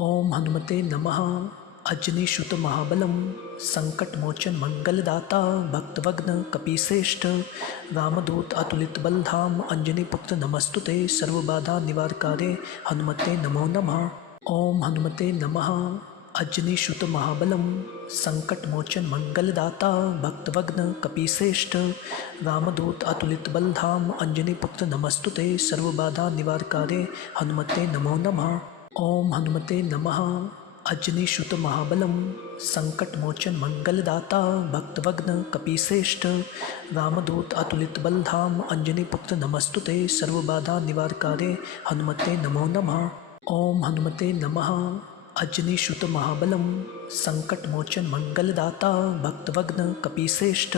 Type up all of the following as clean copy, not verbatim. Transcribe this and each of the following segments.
ओम हनुमते नमः। अजनीसुत महाबलम संकटमोचन मंगलदाता भक्तवग्न कपीसेष्ठ रामदूत अतुलित बलधाम अंजनी पुत्र नमस्तुते सर्वबाधा निवारकारे हनुमते नमो नमः। ओम हनुमते नमः। अजनीसुत महाबलम संकटमोचन मंगलदाता भक्तवग्न कपीसेष्ठ रामदूत अतुलित बलधाम अंजनी पुत्र नमस्तुते सर्वबाधा निवारकारे हनुमते नमो नमः। ओम हनुमते नमः। अजनीसुत महाबलम संकटमोचन मंगलदाता भक्तवग्न कपीसेष्ठ रामदूत अतुलित बलधाम अंजनी पुत्र नमस्तुते सर्वबाधा निवारकारे हनुमते नमो नमः। ओम हनुमते नमः। अजनीसुत महाबलम संकटमोचन मंगलदाता भक्तवग्न कपीसेष्ठ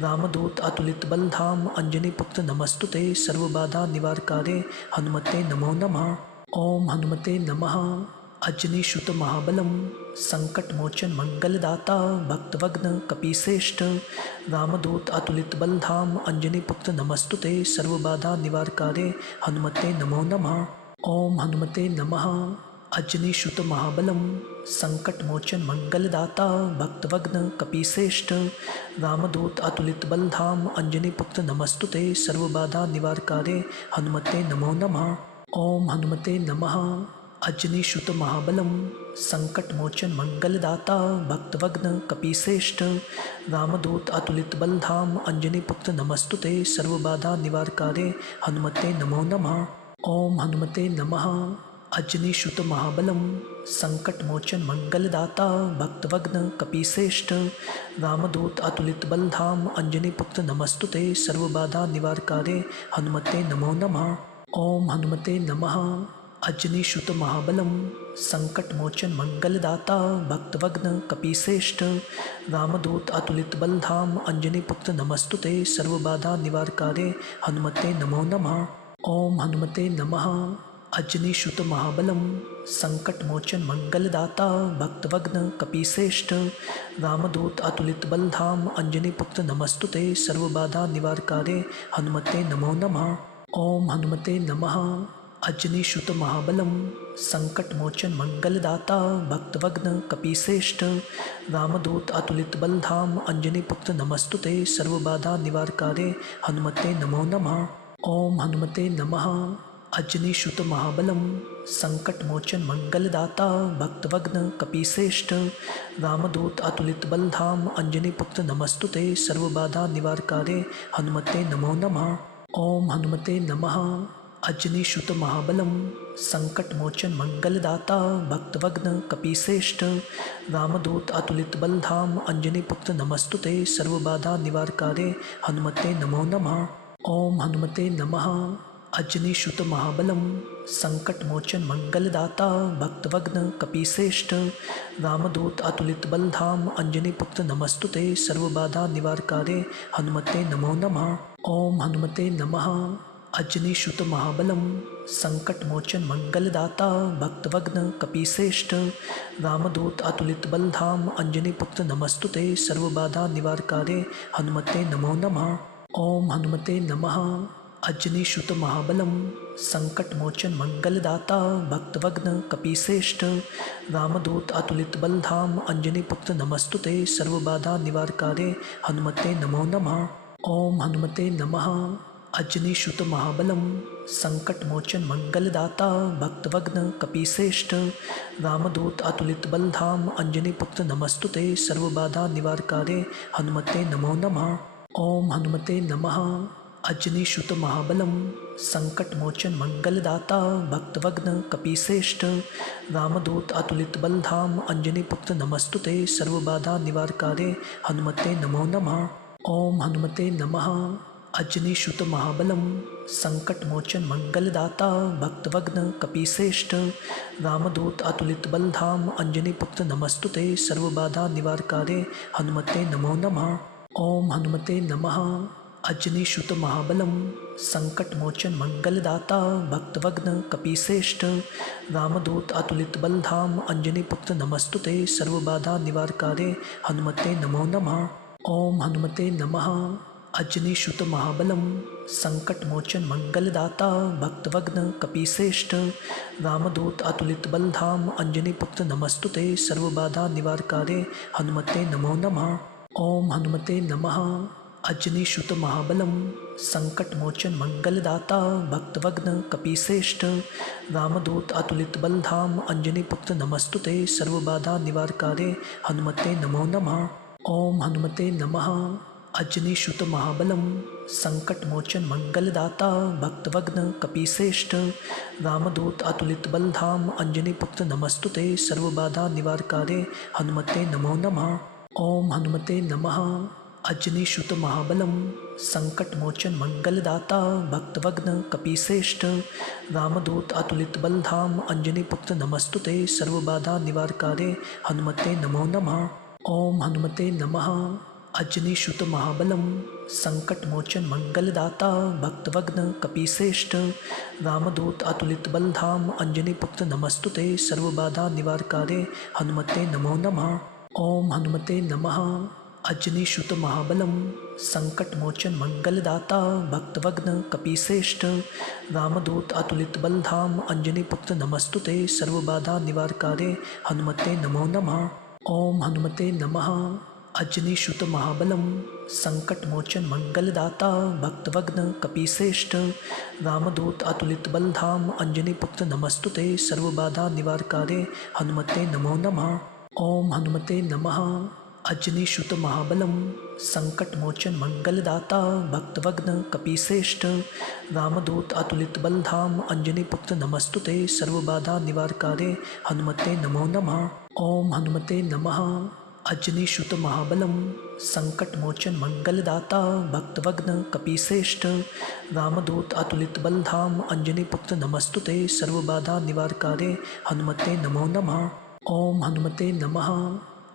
रामदूत अतुलित बलधाम अंजनी पुत्र नमस्तुते सर्वबाधा निवारकारे हनुमते नमो नमः। ओम हनुमते नमः। अजनीसुत महाबलम संकटमोचन मंगलदाता भक्तवग्न कपीसेष्ठ रामदूत अतुलित बलधाम अंजनी पुत्र नमस्तुते सर्वबाधा निवारकारे हनुमते नमो नमः। ओम हनुमते नमः। अजनीसुत महाबलम संकटमोचन मंगलदाता भक्तवग्न कपीसेष्ठ रामदूत अतुलित बलधाम अंजनी पुत्र नमस्तुते सर्वबाधा निवारकारे हनुमते नमो नमः। ओम हनुमते नमः। अजनीसुत महाबलम संकटमोचन मंगलदाता भक्तवग्न कपीसेष्ठ रामदूत अतुलित बलधाम अंजनी पुत्र नमस्तुते सर्वबाधा निवारकारे हनुमते नमो नमः। ओम हनुमते नमः। अजनीसुत महाबलम संकटमोचन मंगलदाता भक्तवग्न कपीसेष्ठ रामदूत अतुलित बलधाम अंजनी पुत्र नमस्तुते सर्वबाधा निवारकारे हनुमते नमो नमः। ओम हनुमते नमः। अजनीसुत महाबलम संकटमोचन मंगलदाता भक्तवग्न कपीसेष्ठ रामदूत अतुलित बलधाम अंजनी पुत्र नमस्तुते सर्वबाधा निवारकारे हनुमते नमो नमः। ओम हनुमते नमः। अजनीसुत महाबलम संकटमोचन मंगलदाता भक्तवग्न कपीसेष्ठ रामदूत अतुलित बलधाम अंजनी पुत्र नमस्तुते सर्वबाधा निवारकारे हनुमते नमो नमः। ओम हनुमते नमः। अजनीसुत महाबलम संकटमोचन मंगलदाता भक्तवग्न कपीसेष्ठ रामदूत अतुलित बलधाम अंजनी पुत्र नमस्तुते सर्वबाधा निवारकारे हनुमते नमो नमः। ओम हनुमते नमः। अजनीसुत महाबलम संकटमोचन मंगलदाता भक्तवग्न कपीसेष्ठ रामदूत अतुलित बलधाम अंजनी पुत्र नमस्तुते सर्वबाधा निवारकारे हनुमते नमो नमः। ओम हनुमते नमः। अजनीसुत महाबलम संकटमोचन मंगलदाता भक्तवग्न कपीसेष्ठ रामदूत अतुलित बलधाम अंजनी पुत्र नमस्तुते सर्वबाधा निवारकारे हनुमते नमो नमः। ओम हनुमते नमः। अजनीसुत महाबलम संकटमोचन मंगलदाता भक्तवग्न कपीसेष्ठ रामदूत अतुलित बलधाम अंजनी पुत्र नमस्तुते सर्वबाधा निवारकारे हनुमते नमो नमः। ओम हनुमते नमः। अजनीसुत महाबलम संकटमोचन मंगलदाता भक्तवग्न कपीसेष्ठ रामदूत अतुलित बलधाम अंजनी पुत्र नमस्तुते सर्वबाधा निवारकारे हनुमते नमो नमः। ओम हनुमते नमः। अजनीसुत महाबलम संकटमोचन मंगलदाता भक्तवग्न कपीसेष्ठ रामदूत अतुलित बलधाम अंजनी पुत्र नमस्तुते सर्वबाधा निवारकारे हनुमते नमो नमः। ओम हनुमते नमः। अजनीसुत महाबलम संकटमोचन मंगलदाता भक्तवग्न कपीसेष्ठ रामदूत अतुलित बलधाम अंजनी पुत्र नमस्तुते सर्वबाधा निवारकारे हनुमते नमो नमः। ओम हनुमते नमः। अजनीसुत महाबलम संकटमोचन मंगलदाता भक्तवग्न कपीसेष्ठ रामदूत अतुलित बलधाम अंजनी पुत्र नमस्तुते सर्वबाधा निवारकारे हनुमते नमो नमः। ओम हनुमते नमः। अजनीसुत महाबलम संकटमोचन मंगलदाता भक्तवग्न कपीसेष्ठ रामदूत अतुलित बलधाम अंजनी पुत्र नमस्तुते सर्वबाधा निवारकारे हनुमते नमो नमः। ओम हनुमते नमः। अजनीसुत महाबलम संकटमोचन मंगलदाता भक्तवग्न कपीसेष्ठ रामदूत अतुलित बलधाम अंजनी पुत्र नमस्तुते सर्वबाधा निवारकारे हनुमते नमो नमः। ओम हनुमते नमः। अजनीसुत महाबलम संकटमोचन मंगलदाता भक्तवग्न कपीसेष्ठ रामदूत अतुलित बलधाम अंजनी पुत्र नमस्तुते सर्वबाधा निवारकारे हनुमते नमो नमः। ओम हनुमते नमः। अजनीसुत महाबलम संकटमोचन मंगलदाता भक्तवग्न कपीसेष्ठ रामदूत अतुलित बलधाम अंजनी पुत्र नमस्तुते सर्वबाधा निवारकारे हनुमते नमो नमः। ओम हनुमते नमः। अजनीसुत महाबलम संकटमोचन मंगलदाता भक्तवग्न कपीसेष्ठ रामदूत अतुलित बलधाम अंजनी पुत्र नमस्तुते सर्वबाधा निवारकारे हनुमते नमो नमः। ओम हनुमते नमः। अजनीसुत महाबलम संकटमोचन मंगलदाता भक्तवग्न कपीसेष्ठ रामदूत अतुलित बलधाम अंजनी पुत्र नमस्तुते सर्वबाधा निवारकारे हनुमते नमो नमः। ओम हनुमते नमः। अजनीसुत महाबलम संकटमोचन मंगलदाता भक्तवग्न कपीसेष्ठ रामदूत अतुलित बलधाम अंजनी पुत्र नमस्तुते सर्वबाधा निवारकारे हनुमते नमो नमः। ओम हनुमते नमः। अजनीसुत महाबलम संकटमोचन मंगलदाता भक्तवग्न कपीसेष्ठ रामदूत अतुलित बलधाम अंजनी पुत्र नमस्तुते सर्वबाधा निवारकारे हनुमते नमो नमः। ओम हनुमते नमः। अजनीसुत महाबलम संकटमोचन मंगलदाता भक्तवग्न कपीसेष्ठ रामदूत अतुलित बलधाम अंजनी पुत्र नमस्तुते सर्वबाधा निवारकारे हनुमते नमो नमः। ओम हनुमते नमः। अजनीसुत महाबलम संकटमोचन मंगलदाता भक्तवग्न कपीसेष्ठ रामदूत अतुलित बलधाम अंजनी पुत्र नमस्तुते सर्वबाधा निवारकारे हनुमते नमो नमः। ओम हनुमते नमः। अजनीसुत महाबलम संकटमोचन मंगलदाता भक्तवग्न कपीसेष्ठ रामदूत अतुलित बलधाम अंजनी पुत्र नमस्तुते सर्वबाधा निवारकारे हनुमते नमो नमः। ओम हनुमते नमः।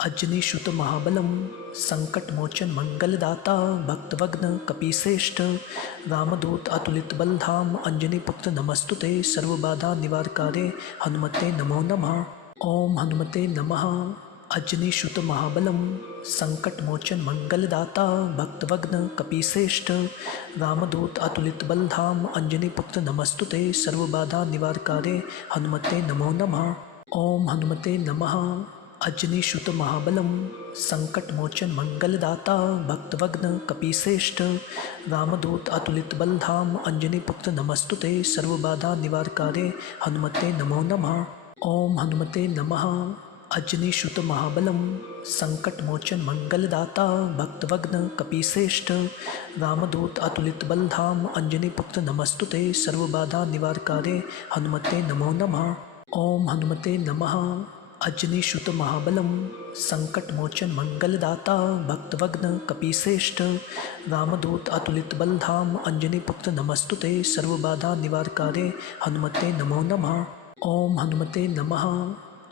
अजनीसुत महाबलम संकटमोचन मंगलदाता भक्तवग्न कपीसेष्ठ रामदूत अतुलित बलधाम अंजनी पुत्र नमस्तुते सर्वबाधा निवारकारे हनुमते नमो नमः। ओम हनुमते नमः। अजनीसुत महाबलम संकटमोचन मंगलदाता भक्तवग्न कपीसेष्ठ रामदूत अतुलित बलधाम अंजनी पुत्र नमस्तुते सर्वबाधा निवारकारे हनुमते नमो नमः। ओम हनुमते नमः। अजनीसुत महाबलम संकटमोचन मंगलदाता भक्तवग्न कपीसेष्ठ रामदूत अतुलित बलधाम अंजनी पुत्र नमस्तुते सर्वबाधा निवारकारे हनुमते नमो नमः। ओम हनुमते नमः। अजनीसुत महाबलम संकटमोचन मंगलदाता भक्तवग्न कपीसेष्ठ रामदूत अतुलित बलधाम अंजनी पुत्र नमस्तुते सर्वबाधा निवारकारे हनुमते नमो नमः। ओम हनुमते नमः। अजनीसुत महाबलम संकटमोचन मंगलदाता भक्तवग्न कपीसेष्ठ रामदूत अतुलित बलधाम अंजनी पुत्र नमस्तुते सर्वबाधा निवारकारे हनुमते नमो नमः। ओम हनुमते नमः।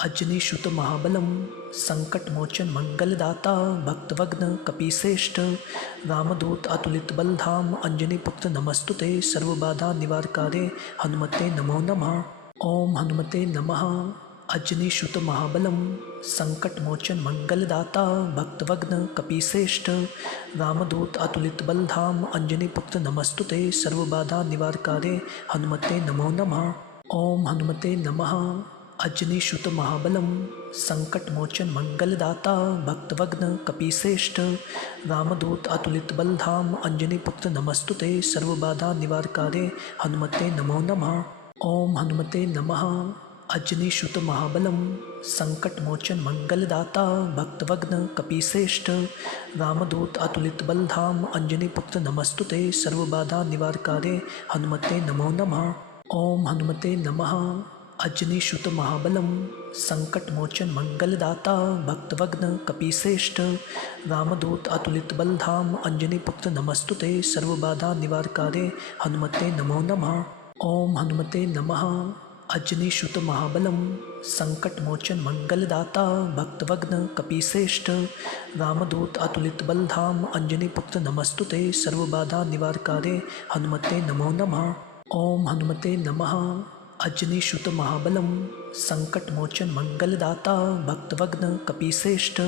अजनीसुत महाबलम संकटमोचन मंगलदाता भक्तवग्न कपीसेष्ठ रामदूत अतुलित बलधाम अंजनी पुत्र नमस्तुते सर्वबाधा निवारकारे हनुमते नमो नमः। ओम हनुमते नमः। अजनीसुत महाबलम संकटमोचन मंगलदाता भक्तवग्न कपीसेष्ठ रामदूत अतुलित बलधाम अंजनी पुत्र नमस्तुते सर्वबाधा निवारकारे हनुमते नमो नमः। ओम हनुमते नमः। अजनीसुत महाबलम संकटमोचन मंगलदाता भक्तवग्न कपीसेष्ठ रामदूत अतुलित बलधाम अंजनी पुत्र नमस्तुते सर्वबाधा निवारकारे हनुमते नमो नमः। ओम हनुमते नमः। अजनीसुत महाबलम संकटमोचन मंगलदाता भक्तवग्न कपीसेष्ठ रामदूत अतुलित बलधाम अंजनी पुत्र नमस्तुते सर्वबाधा निवारकारे हनुमते नमो नमः। ओम हनुमते नमः। अजनीसुत महाबलम संकटमोचन मंगलदाता भक्तवग्न कपीसेष्ठ रामदूत अतुलित बलधाम अंजनी पुत्र नमस्तुते सर्वबाधा निवारकारे हनुमते नमो नमः। ओम हनुमते नमः। अजनीसुत महाबलम संकटमोचन मंगलदाता भक्तवग्न कपीसेष्ठ रामदूत अतुलित बलधाम अंजनी पुत्र नमस्तुते सर्वबाधा निवारकारे हनुमते नमो नमः। ओम हनुमते नमः। अजनीसुत महाबलं संकटमोचन मंगलदाता भक्तवग्न कपिश्रेष्ठ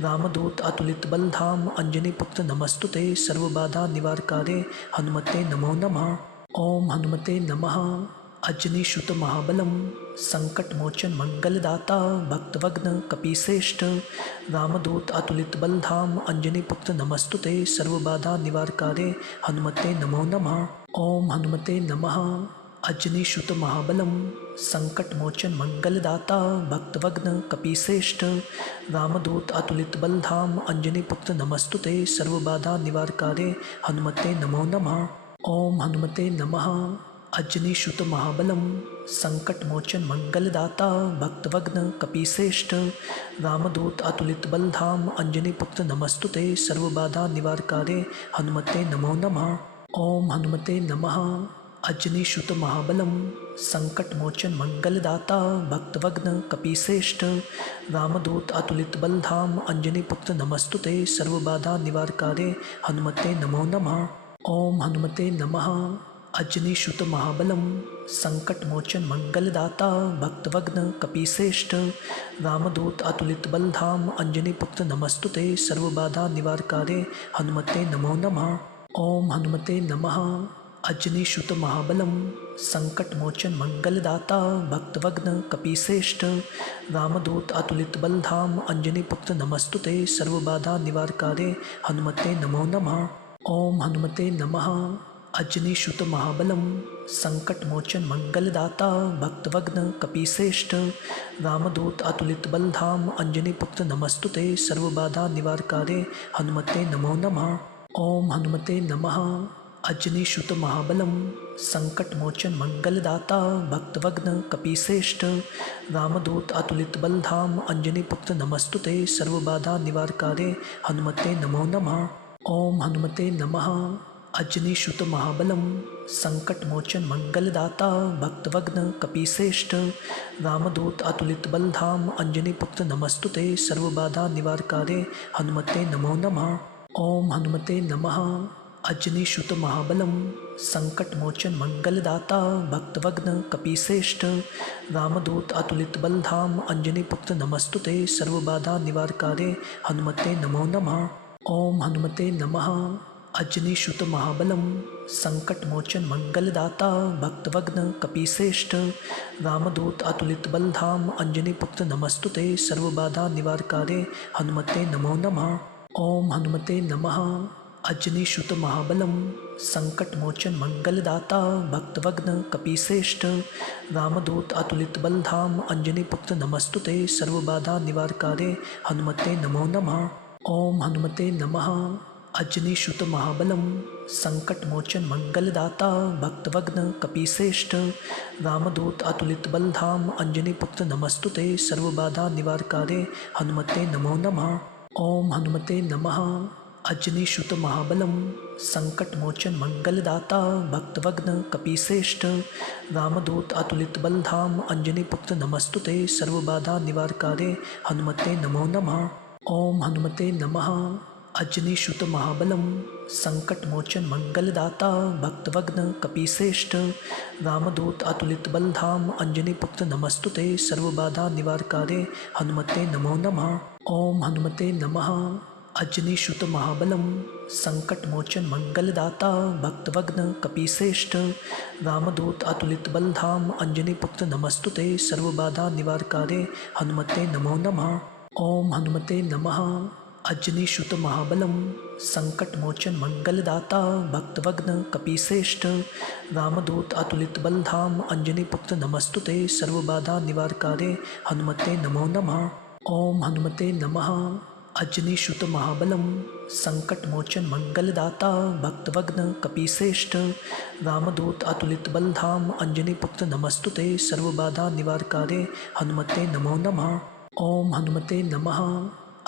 रामदूत अतुलित बलधाम अंजनीपुत्र नमस्तुते सर्वबाधा निवारकारे हनुमते नमो नमः। ओम हनुमते नमः। अजनीसुत महाबलं संकटमोचन मंगलदाता भक्तवग्न कपिश्रेष्ठ रामदूत अतुलित बलधाम अंजनीपुत्र नमस्तुते सर्वबाधा निवारकारे हनुमते नमो नमः। ओम हनुमते नमः। अजनीसुत महाबलं संकटमोचन मंगलदाता भक्तवग्न कपिश्रेष्ठ रामदूत अतुलित बलधाम अंजनीपुत्र नमस्तुते सर्वबाधा निवारकारे हनुमते नमो नमः। ओम हनुमते नमः। अजनीसुत महाबलं संकटमोचन मंगलदाता भक्तवग्न कपिश्रेष्ठ रामदूत अतुलित बलधाम अंजनीपुत्र नमस्तुते सर्वबाधा निवारकारे हनुमते नमो नमः। ओम हनुमते नमः। अजनीसुत महाबलं संकटमोचन मंगलदाता भक्तवग्न कपिश्रेष्ठ रामदूत अतुलित बलधाम अंजनीपुत्र नमस्तुते सर्वबाधा निवारकारे हनुमते नमो नमः। ओम हनुमते नमः। अजनीसुत महाबलं संकटमोचन मंगलदाता भक्तवग्न कपिश्रेष्ठ रामदूत अतुलित बलधाम अंजनीपुत्र नमस्तुते सर्वबाधा निवारकारे हनुमते नमो नमः। ओम हनुमते नमः। अजनीसुत महाबलं संकटमोचन मंगलदाता भक्तवग्न कपिश्रेष्ठ रामदूत अतुलित बलधाम अंजनीपुत्र नमस्तुते सर्वबाधा निवारकारे हनुमते नमो नमः। ओम हनुमते नमः। अजनीसुत महाबलं संकटमोचन मंगलदाता भक्तवग्न कपिश्रेष्ठ रामदूत अतुलित बलधाम अंजनीपुत्र नमस्तुते सर्वबाधा निवारकारे हनुमते नमो नमः। ओम हनुमते नमः। अजनीसुत महाबलं संकटमोचन मंगलदाता भक्तवग्न कपिश्रेष्ठ रामदूत अतुलित बलधाम अंजनीपुत्र नमस्तुते सर्वबाधा निवारकारे हनुमते नमो नमः। ओम हनुमते नमः। अजनीसुत महाबलं संकटमोचन मंगलदाता भक्तवग्न कपिश्रेष्ठ रामदूत अतुलित बलधाम अंजनीपुत्र नमस्तुते सर्वबाधा निवारकारे हनुमते नमो नमः। ओम हनुमते नमः। अजनीसुत महाबलं संकटमोचन मंगलदाता भक्तवग्न कपिश्रेष्ठ रामदूत अतुलित बलधाम अंजनीपुत्र नमस्तुते सर्वबाधा निवारकारे हनुमते नमो नमः। ओम हनुमते नमः। अजनीसुत महाबलं संकटमोचन मंगलदाता भक्तवग्न कपिश्रेष्ठ रामदूत अतुलित बलधाम अंजनीपुत्र नमस्तुते सर्वबाधा निवारकारे हनुमते नमो नमः। ओम हनुमते नमः। अजनीसुत महाबलं संकटमोचन मंगलदाता भक्तवग्न कपिश्रेष्ठ रामदूत अतुलित बलधाम अंजनीपुत्र नमस्तुते सर्वबाधा निवारकारे हनुमते नमो नमः। ओम हनुमते नमः। अजनीसुत महाबलं संकटमोचन मंगलदाता भक्तवग्न कपिश्रेष्ठ रामदूत अतुलित बलधाम अंजनीपुत्र नमस्तुते सर्वबाधा निवारकारे हनुमते नमो नमः। ओम हनुमते नमः। अजनीसुत महाबलं संकटमोचन मंगलदाता भक्तवग्न कपिश्रेष्ठ रामदूत अतुलित बलधाम अंजनीपुत्र नमस्तुते सर्वबाधा निवारकारे हनुमते नमो नमः। ओम हनुमते नमः। अजनीसुत महाबलं संकटमोचन मंगलदाता भक्तवग्न कपिश्रेष्ठ रामदूत अतुलित बलधाम अंजनीपुत्र नमस्तुते सर्वबाधा निवारकारे हनुमते नमो नमः। ओम हनुमते नमः। अजनीसुत महाबलं संकटमोचन मंगलदाता भक्तवग्न कपिश्रेष्ठ रामदूत अतुलित बलधाम अंजनीपुत्र नमस्तुते सर्वबाधा निवारकारे हनुमते नमो नमः। ओम हनुमते नमः। अजनीसुत महाबलं संकटमोचन मंगलदाता भक्तवग्न कपिश्रेष्ठ रामदूत अतुलित बलधाम अंजनीपुत्र नमस्तुते सर्वबाधा निवारकारे हनुमते नमो नमः। ओम हनुमते नमः। अजनीसुत महाबलं संकटमोचन मंगलदाता भक्तवग्न कपिश्रेष्ठ रामदूत अतुलित बलधाम अंजनीपुत्र नमस्तुते सर्वबाधा निवारकारे हनुमते नमो नमः। ओम हनुमते नमः।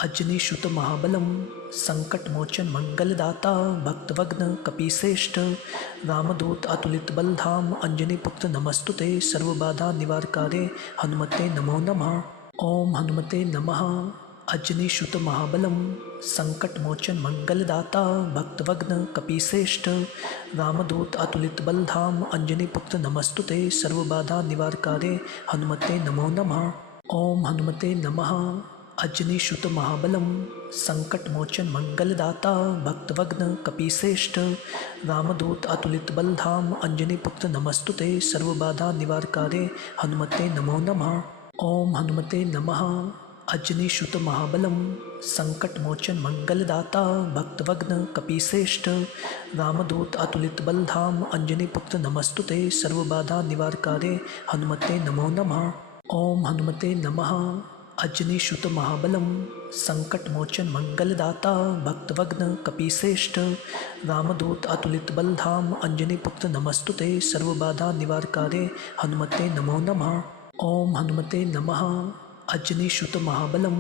अजनीसुत महाबलं संकटमोचन मंगलदाता भक्तवग्न कपिश्रेष्ठ रामदूत अतुलित बलधाम अंजनीपुत्र नमस्तुते सर्वबाधा निवारकारे हनुमते नमो नमः। ओम हनुमते नमः। अजनीसुत महाबलं संकटमोचन मंगलदाता भक्तवग्न कपीश्रेष्ठ रामदूत अतुलित बलधाम अंजनीपुत्र नमस्तुते सर्वबाधा निवारकारे हनुमते नमो नमः। ओम हनुमते नमः। अजनीसुत महाबलं संकटमोचन मंगलदाता भक्तवग्न कपीश्रेष्ठ रामदूत अतुलित बलधाम अंजनीपुत्र नमस्तुते सर्वबाधा निवारकारे हनुमते नमो नमः। ओम हनुमते नमः। अजनीसुत महाबलं संकटमोचन मंगलदाता भक्तवग्न कपीश्रेष्ठ रामदूत अतुलित बलधाम अंजनीपुत्र नमस्तुते सर्वबाधा निवारकारे हनुमते नमो नमः। ओम हनुमते नमः। अजनीसुत महाबलं संकटमोचन मंगलदाता भक्तवग्न कपीश्रेष्ठ रामदूत अतुलित बलधाम अंजनीपुत्र नमस्तुते सर्वबाधा निवारकारे हनुमते नमो नमः। ओम हनुमते नमः। अजनीसुत महाबलं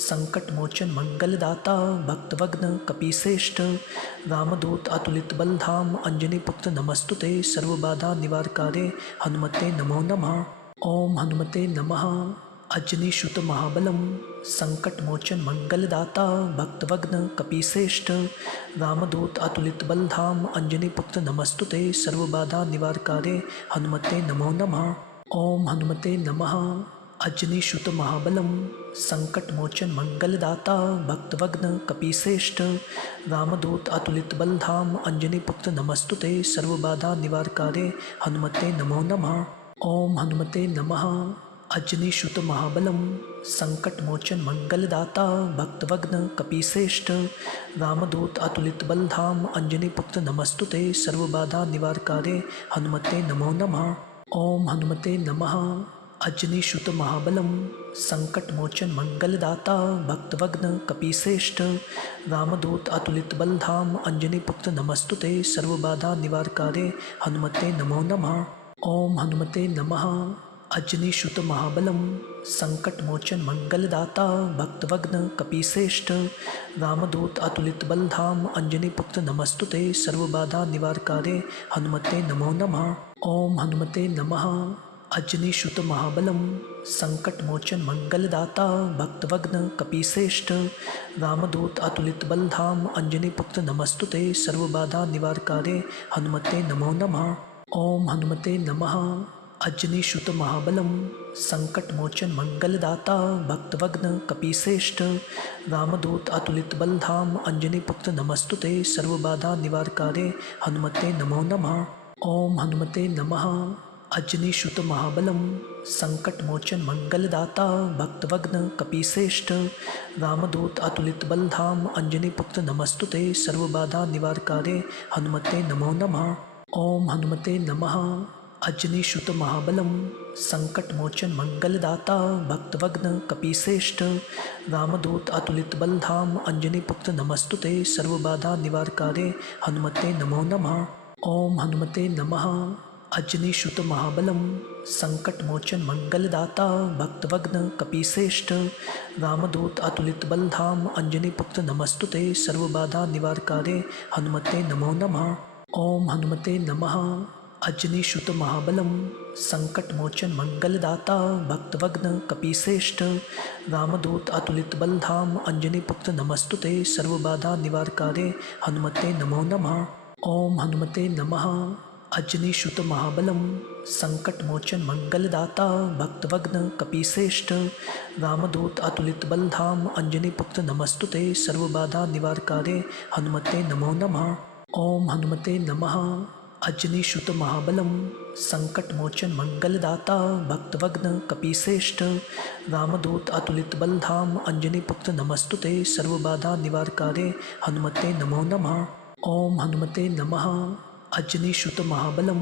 संकटमोचन मंगलदाता भक्तवग्न कपीश्रेष्ठ रामदूत अतुलित बलधाम अंजनीपुत्र नमस्तुते सर्वबाधा निवारकारे हनुमते नमो नमः। ओम हनुमते नमः। अजनीसुत महाबलं संकटमोचन मंगलदाता भक्तवग्न कपीश्रेष्ठ रामदूत अतुलित बलधाम अंजनीपुत्र नमस्तुते सर्वबाधा निवारकारे हनुमते नमो नमः। ओम हनुमते नमः। अजनीसुत महाबलं संकटमोचन मंगलदाता भक्तवग्न कपीश्रेष्ठ रामदूत अतुलित बलधाम अंजनीपुत्र नमस्तुते सर्वबाधा निवारकारे हनुमते नमो नमः। ओम हनुमते नमः। अजनीसुत महाबलं संकटमोचन मंगलदाता भक्तवग्न कपीश्रेष्ठ रामदूत अतुलित बलधाम अंजनीपुत्र नमस्तुते सर्वबाधा निवारकारे हनुमते नमो नमः। ओम हनुमते नमः। अजनीसुत महाबलं संकटमोचन मंगलदाता भक्तवग्न कपीश्रेष्ठ रामदूत अतुलित बलधाम अंजनीपुत्र नमस्तुते सर्वबाधा निवारकारे हनुमते नमो नमः। ओम हनुमते नमः। अजनीसुत महाबलं संकटमोचन मंगलदाता भक्तवग्न कपीश्रेष्ठ रामदूत अतुलित बलधाम अंजनीपुत्र नमस्तुते सर्वबाधा निवारकारे हनुमते नमो नमः। ओम हनुमते नमः। अजनीसुत महाबलं संकटमोचन मंगलदाता भक्तवग्न कपीश्रेष्ठ रामदूत अतुलित बलधाम अंजनीपुत्र नमस्तुते सर्वबाधा निवारकारे हनुमते नमो नमः। ओम हनुमते नमः। अजनीसुत महाबलं संकटमोचन मंगलदाता भक्तवग्न कपीश्रेष्ठ रामदूत अतुलित बलधाम अंजनीपुत्र नमस्तुते सर्वबाधा निवारकारे हनुमते नमो नमः। ओम हनुमते नमः। अजनीसुत महाबलं संकटमोचन मंगलदाता भक्तवग्न कपीश्रेष्ठ रामदूत अतुलित बलधाम अंजनीपुत्र नमस्तुते सर्वबाधा निवारकारे हनुमते नमो नमः। ओम हनुमते नमः। अजनीसुत महाबलं संकटमोचन मंगलदाता भक्तवग्न कपीश्रेष्ठ रामदूत अतुलित बलधाम अंजनीपुत्र नमस्तुते सर्वबाधा निवारकारे हनुमते नमो नमः। ओम हनुमते नमः। अजनीसुत महाबलं संकटमोचन मंगलदाता भक्तवग्न कपीश्रेष्ठ रामदूत अतुलित बलधाम अंजनीपुत्र नमस्तुते सर्वबाधा निवारकारे हनुमते नमो नमः। ओम हनुमते नमः। अजनीसुत महाबलं संकटमोचन मंगलदाता भक्तवग्न कपीश्रेष्ठ रामदूत अतुलित बलधाम अंजनीपुत्र नमस्तुते सर्वबाधा निवारकारे हनुमते नमो नमः। ओम हनुमते नमः। अजनीसुत महाबलं संकटमोचन मंगलदाता भक्तवग्न कपीश्रेष्ठ रामदूत अतुलित बलधाम अंजनीपुत्र नमस्तुते सर्वबाधा निवारकारे हनुमते नमो नमः। ओम हनुमते नमः। अजनीसुत महाबलं संकटमोचन मंगलदाता भक्तवग्न कपीश्रेष्ठ रामदूत अतुलित बलधाम अंजनीपुत्र नमस्तुते सर्वबाधा निवारकारे हनुमते नमो नमः। ओम हनुमते नमः। अजनीसुत महाबलं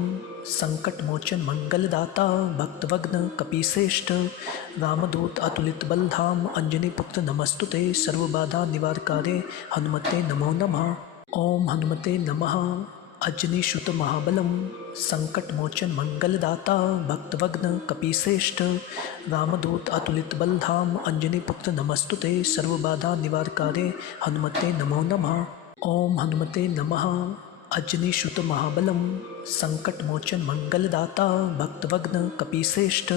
संकटमोचन मंगलदाता भक्तवग्न कपीश्रेष्ठ रामदूत अतुलित बलधाम अंजनीपुत्र नमस्तुते सर्वबाधा निवारकारे हनुमते नमो नमः। ओम हनुमते नमः। अजनीसुत महाबलं संकटमोचन मंगलदाता भक्तवग्न कपीश्रेष्ठ रामदूत अतुलित बलधाम अंजनीपुत्र नमस्तुते सर्वबाधा निवारकारे हनुमते नमो नमः। ओम हनुमते नमः। अजनीसुत महाबलं संकटमोचन मंगलदाता भक्तवग्न कपीश्रेष्ठ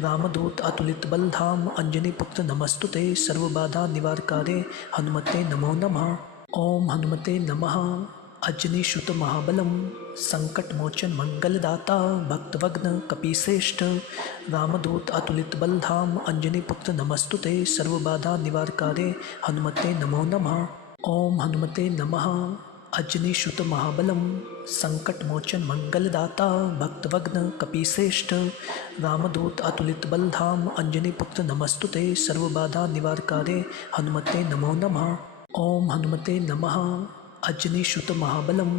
रामदूत अतुलित बलधाम अंजनी पुत्र नमस्तुते सर्वबाधा निवारकारे हनुमते नमो नमः। ओम हनुमते नमः। अजनीसुत महाबलम संकटमोचन मंगलदाता भक्तवग्न कपीश्रेष्ठ रामदूत अतुलित बलधाम अंजनी पुत्र नमस्तुते सर्वबाधा निवारकारे हनुमते नमो नमः। ओम हनुमते नमः। अजनीसुत महाबलम संकटमोचन मंगलदाता भक्तवग्न कपीश्रेष्ठ रामदूत अतुलित बलधाम अंजनी पुत्र नमस्तुते सर्वबाधा निवारकारे हनुमते नमो नमः। ओम हनुमते नमः। अजनीसुत महाबलम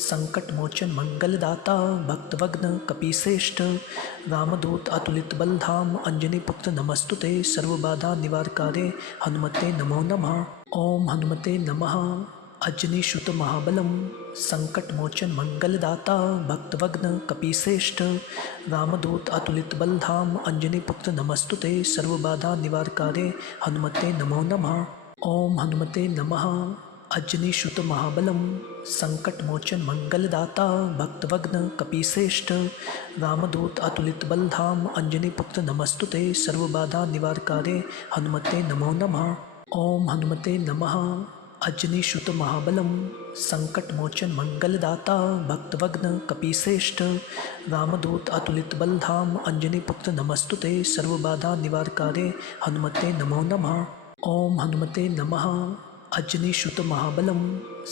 संकटमोचन मंगलदाता भक्तवग्न कपीश्रेष्ठ रामदूत अतुलित बलधाम अंजनी पुत्र नमस्तुते सर्वबाधा निवारकारे हनुमते नमो नमः। ओम हनुमते नमः। अजनीसुत महाबलम संकटमोचन मंगलदाता भक्तवग्न कपीश्रेष्ठ रामदूत अतुलित बलधाम अंजनी पुत्र नमस्तुते सर्वबाधा निवारकारे हनुमते नमो नमः। ओम हनुमते नमः। अजनीसुत महाबलम संकटमोचन मंगलदाता भक्तवग्न कपीश्रेष्ठ रामदूत अतुलित बलधाम अंजनी पुत्र नमस्तुते सर्वबाधा निवारकारे हनुमते नमो नमः। ओम हनुमते नमः। अजनीसुत महाबलम संकटमोचन मंगलदाता भक्तवग्न कपीश्रेष्ठ रामदूत अतुलित बलधाम अंजनी पुत्र नमस्तुते सर्वबाधा निवारकारे हनुमते नमो नमः। ओम हनुमते नमः। अजनीसुत महाबलम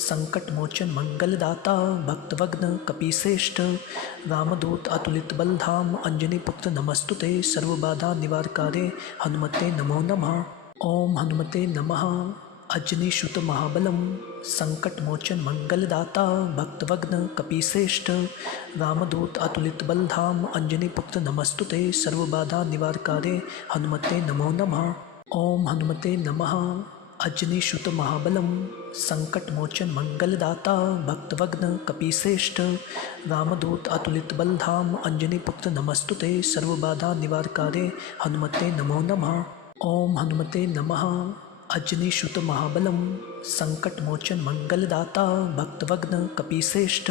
संकटमोचन मंगलदाता भक्तवग्न कपीश्रेष्ठ रामदूत अतुलित बलधाम अंजनी पुत्र नमस्तुते सर्वबाधा निवारकारे हनुमते नमो नमः। ओम हनुमते नमः। अजनीसुत महाबलम संकटमोचन मंगलदाता भक्तवग्न कपीश्रेष्ठ रामदूत अतुलित बलधाम अंजनी पुत्र नमस्तुते सर्वबाधा निवारकारे हनुमते नमो नमः। ओम हनुमते नमः। अजनीसुत महाबलम संकटमोचन मंगलदाता भक्तवग्न कपीश्रेष्ठ रामदूत अतुलित बलधाम अंजनी पुत्र नमस्तुते सर्वबाधा निवारकारे हनुमते नमो नमः। ओम हनुमते नमः। अजनीसुत महाबलम संकटमोचन मंगलदाता भक्तवग्न कपीश्रेष्ठ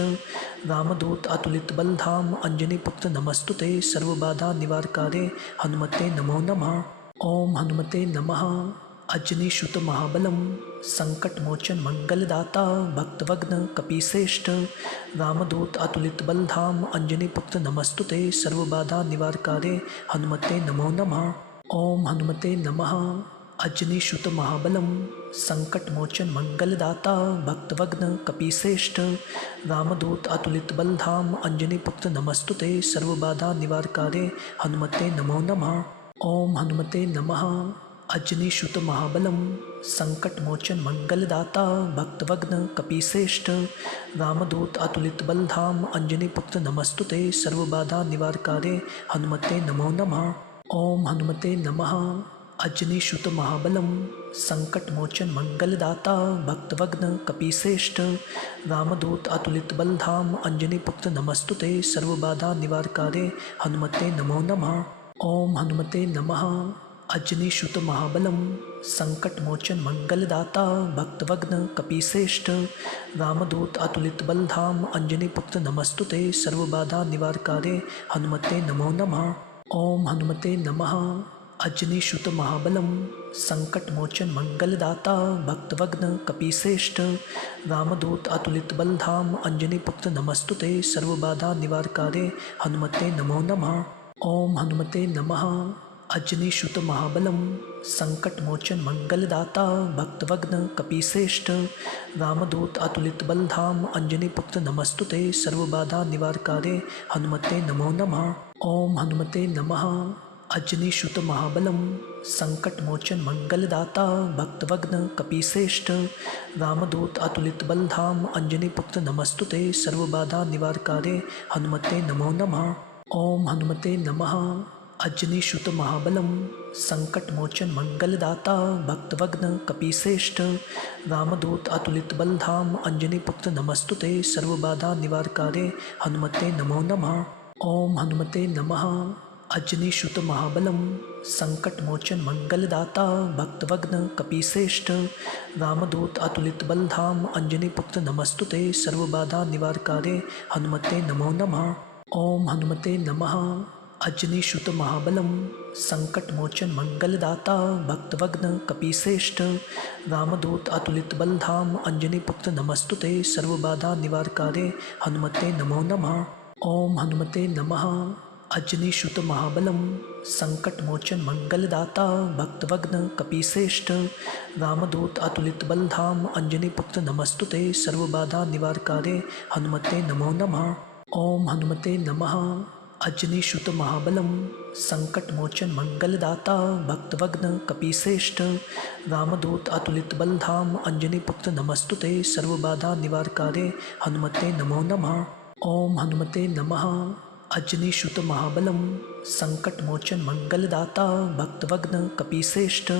रामदूत अतुलित बलधाम अंजनी पुत्र नमस्तुते सर्वबाधा निवारकारे हनुमते नमो नमः। ओम हनुमते नमः। अजनीसुत महाबलम संकटमोचन मंगलदाता भक्तवग्न कपीश्रेष्ठ रामदूत अतुलित बलधाम अंजनी पुत्र नमस्तुते सर्वबाधा निवारकारे हनुमते नमो नमः। ओम हनुमते नमः। अजनीसुत महाबलम संकटमोचन मंगलदाता भक्तवग्न कपीश्रेष्ठ रामदूत अतुलित बलधाम अंजनी पुत्र नमस्तुते सर्वबाधा निवारकारे हनुमते नमो नमः। ओम हनुमते नमः। अजनीसुत महाबलम संकटमोचन मंगलदाता भक्तवग्न कपीश्रेष्ठ रामदूत अतुलित बलधाम अंजनी पुत्र नमस्तुते सर्वबाधा निवारकारे हनुमते नमो नमः। ओम हनुमते नमः। अजनीसुत महाबलम संकटमोचन मंगलदाता भक्तवग्न कपीश्रेष्ठ रामदूत अतुलित बलधाम अंजनी पुत्र नमस्तुते सर्वबाधा निवारकारे हनुमते नमो नमः। ओम हनुमते नमः। अजनीसुत महाबलम संकटमोचन मंगलदाता भक्तवग्न कपीश्रेष्ठ रामदूत अतुलित बलधाम अंजनी पुत्र नमस्तुते सर्वबाधा निवारकारे हनुमते नमो नमः। ओम हनुमते नमः। अजनीसुत महाबलम संकटमोचन मंगलदाता भक्तवग्न कपीश्रेष्ठ रामदूत अतुलित बलधाम अंजनी पुत्र नमस्तुते सर्वबाधा निवारकारे हनुमते नमो नमः। ओम हनुमते नमः। अजनीसुत महाबलम संकटमोचन मंगलदाता भक्तवग्न कपीश्रेष्ठ रामदूत अतुलित बलधाम अंजनी पुत्र नमस्तुते सर्वबाधा निवारकारे हनुमते नमो नमः। ओम हनुमते नमः। अजनीसुत महाबलम संकटमोचन मंगलदाता भक्तवग्न कपीश्रेष्ठ रामदूत अतुलित बलधाम अंजनी पुत्र नमस्तुते सर्वबाधा निवारकारे हनुमते नमो नमः। ओम हनुमते नमः। अजनीसुत महाबलम संकटमोचन मंगलदाता भक्तवग्न कपीश्रेष्ठ रामदूत अतुलित बलधाम अंजनी पुत्र नमस्तुते सर्वबाधा निवारकारे हनुमते नमो नमः। ओम हनुमते नमः। अजनीसुत महाबलम संकट मोचन मंगलदाता भक्तवग्न कपीश्रेष्ठ रामदूत अतुलित बलधाम अंजनी पुत्र नमस्तुते सर्वबाधा निवारकारे हनुमते नमो नमः। ओम हनुमते नमः। अजनीसुत महाबलम संकट मोचन मंगलदाता भक्तवग्न कपीश्रेष्ठ रामदूत अतुलित बलधाम अंजनी पुत्र नमस्तुते सर्वबाधा निवारकारे हनुमते नमो नमः। ओम हनुमते नमः। अजनीसुत महाबलम संकट मोचन मंगलदाता भक्तवग्न कपीश्रेष्ठ रामदूत अतुलित बलधाम अंजनी पुत्र नमस्तुते सर्वबाधा निवारकारे हनुमते नमो नमः। ओम हनुमते नमः। अजनीसुत महाबलम संकट मोचन मंगलदाता भक्तवग्न कपीश्रेष्ठ रामदूत अतुलित बलधाम अंजनी पुत्र नमस्तुते सर्वबाधा निवारकारे हनुमते नमो नमः। ओम हनुमते नमः। अजनीसुत महाबलम संकट मोचन मंगलदाता भक्तवग्न कपीश्रेष्ठ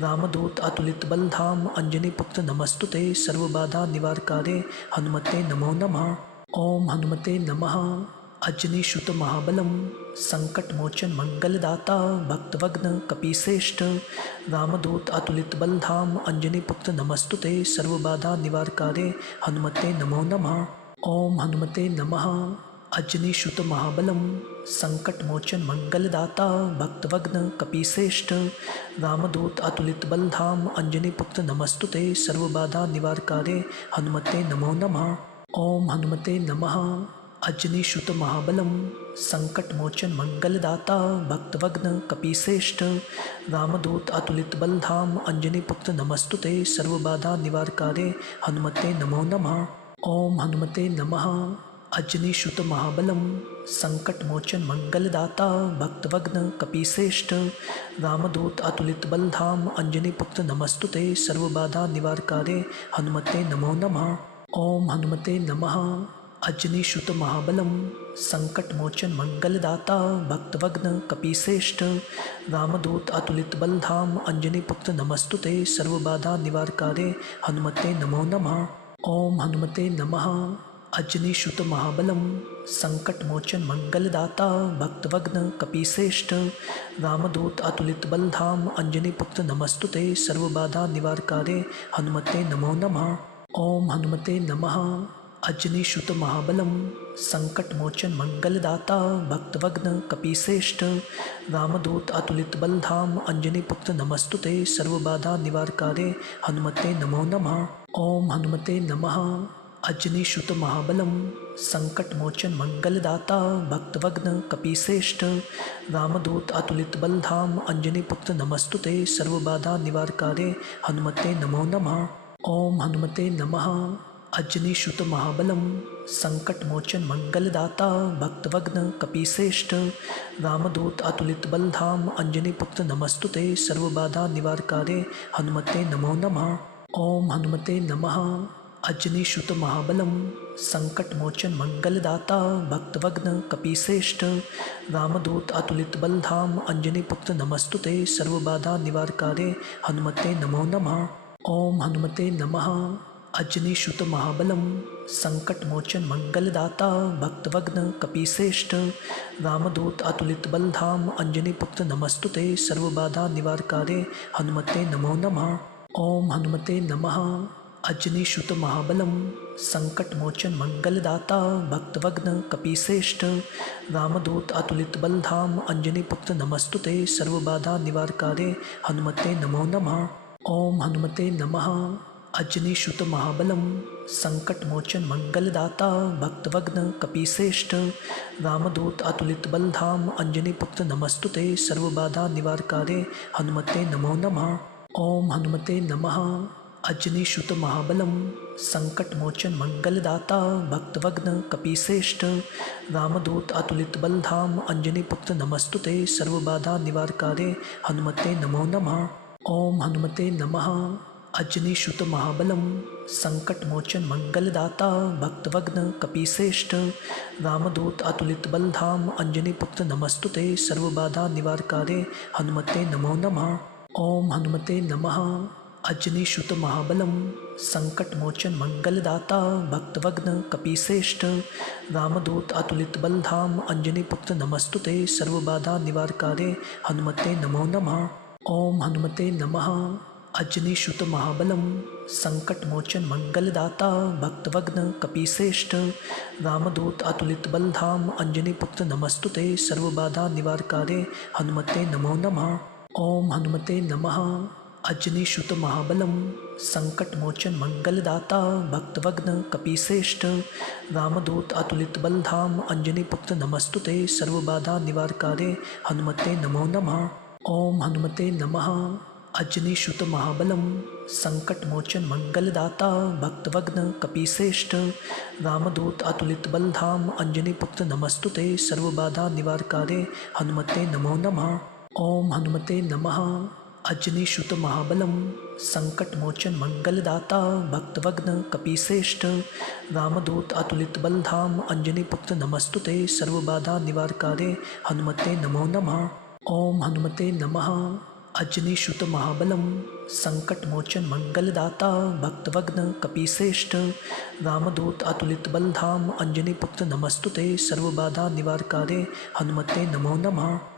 रामदूत अतुलित बलधाम अंजनी पुत्र नमस्तुते सर्वबाधा निवारकारे हनुमते नमो नमः। ओम हनुमते नमः। अजनीसुत महाबलम संकट मोचन मंगलदाता भक्तवग्न कपीश्रेष्ठ रामदूत अतुलित बलधाम अंजनी पुत्र नमस्तुते सर्वबाधा निवारकारे हनुमते नमो नमः। ओम हनुमते नमः। अजनीसुत महाबलम संकट मोचन मंगलदाता भक्तवग्न कपीश्रेष्ठ रामदूत अतुलित बलधाम अंजनी पुत्र नमस्तुते सर्वबाधा निवारकारे हनुमते नमो नमः। ओम हनुमते नमः। अजनीसुत महाबलम संकट मोचन मंगलदाता भक्तवग्न कपीश्रेष्ठ रामदूत अतुलित बलधाम अंजनी पुत्र नमस्तुते सर्वबाधा निवारकारे हनुमते नमो नमः। ओम हनुमते नमः। अजनीसुत महाबलम संकट मोचन मंगलदाता भक्तवग्न कपीश्रेष्ठ रामदूत अतुलित बलधाम अंजनी पुत्र नमस्तुते सर्वबाधा निवारकारे हनुमते नमो नमः। ओम हनुमते नमः। अजनीसुत महाबलम संकट मोचन मंगलदाता भक्तवग्न कपीश्रेष्ठ रामदूत अतुलित बलधाम अंजनी पुत्र नमस्तुते सर्वबाधा निवारकारे हनुमते नमो नमः। ओम हनुमते नमः। अजनीसुत महाबलम संकट मोचन मंगलदाता भक्तवग्न कपीश्रेष्ठ रामदूत अतुलित बलधाम अंजनी पुत्र नमस्तुते सर्वबाधा निवारकारे हनुमते नमो नमः। ओम हनुमते नमः। अजनीसुत महाबलम संकट मोचन मंगलदाता भक्तवग्न कपीश्रेष्ठ रामदूत अतुलित बलधाम अंजनी पुत्र नमस्तुते सर्वबाधा निवारकारे हनुमते नमो नमः। ओम हनुमते नमः। अजनीसुत महाबलम संकट मोचन मंगलदाता भक्तवग्न कपीश्रेष्ठ रामदूत अतुलित बलधाम अंजनी पुत्र नमस्तुते सर्वबाधा निवारकारे हनुमते नमो नमः। ओम हनुमते नमः। अजनीसुत महाबलम संकट मोचन मंगलदाता भक्तवग्न कपीश्रेष्ठ रामदूत अतुलित बलधाम अंजनी पुत्र नमस्तुते सर्वबाधा निवारकारे हनुमते नमो नमः। ओम हनुमते नमः। अजनीसुत महाबलम संकट मोचन मंगलदाता भक्तवग्न कपीश्रेष्ठ रामदूत अतुलित बलधाम अंजनी पुत्र नमस्तुते सर्वबाधा निवारकारे हनुमते नमो नमः। ओम हनुमते नमः। अजनीसुत महाबलम संकट मोचन मंगलदाता भक्तवग्न कपीश्रेष्ठ रामदूत अतुलित बलधाम अंजनी पुत्र नमस्तुते सर्वबाधा निवारकारे हनुमते नमो नमः। ओम हनुमते नमः। अजनीसुत महाबलम संकट मोचन मंगलदाता भक्तवग्न कपीश्रेष्ठ रामदूत अतुलित बलधाम अंजनी पुत्र नमस्तुते सर्वबाधा निवारकारे हनुमते नमो नमः। ओम हनुमते नमः। अजनीसुत महाबलम संकट मोचन मंगलदाता भक्तवग्न कपीश्रेष्ठ रामदूत अतुलित बलधाम अंजनी पुत्र नमस्तुते सर्वबाधा निवारकारे हनुमते नमो नमः। ओम हनुमते नमः। अजनीसुत महाबलम संकट मोचन मंगलदाता भक्तवग्न कपीश्रेष्ठ रामदूत अतुलित बलधाम अंजनी पुत्र नमस्तुते सर्वबाधा निवारकारे हनुमते नमो नमः। ओम हनुमते नमः। अजनीसुत महाबलम संकट मोचन मंगलदाता भक्तवग्न कपीश्रेष्ठ रामदूत अतुलित बलधाम अंजनी पुत्र नमस्तुते सर्वबाधा निवारकारे हनुमते नमो नमः। ओम हनुमते नमः। अजनीसुत महाबलं संकटमोचन मंगलदाता भक्तवग्न कपीश्रेष्ठ रामदूत अतुलित बलधाम अंजनीपुत्र नमस्तुते सर्वबाधा निवारकारे हनुमते नमो नमः। ओम हनुमते नमः। अजनीसुत महाबलं संकटमोचन मंगलदाता भक्तवग्न कपीश्रेष्ठ रामदूत अतुलित बलधाम अंजनीपुत्र नमस्तुते सर्वबाधा निवारकारे हनुमते नमो नमः। ओम हनुमते नमः। अजनीसुत महाबलं संकटमोचन मंगलदाता भक्तवग्न कपीश्रेष्ठ रामदूत अतुलित बलधाम अंजनीपुत्र नमस्तुते सर्वबाधा निवारकारे हनुमते नमो नमः। ओम हनुमते नमः। अजनीसुत महाबलं संकटमोचन मंगलदाता भक्तवग्न कपीश्रेष्ठ रामदूत अतुलित बलधाम अंजनीपुत्र नमस्तुते सर्वबाधा निवारकारे हनुमते नमो नमः। ओम हनुमते नमः। अजनीसुत महाबलं संकटमोचन मंगलदाता भक्तवग्न कपीश्रेष्ठ रामदूत अतुलित बलधाम अंजनीपुत्र नमस्तुते सर्वबाधा निवारकारे हनुमते नमो नमः। ओम हनुमते नमः। अजनीसुत महाबलं संकटमोचन मंगलदाता भक्तवग्न कपीश्रेष्ठ रामदूत अतुलित बलधाम अंजनीपुत्र नमस्तुते सर्वबाधा निवारकारे हनुमते नमो नमः।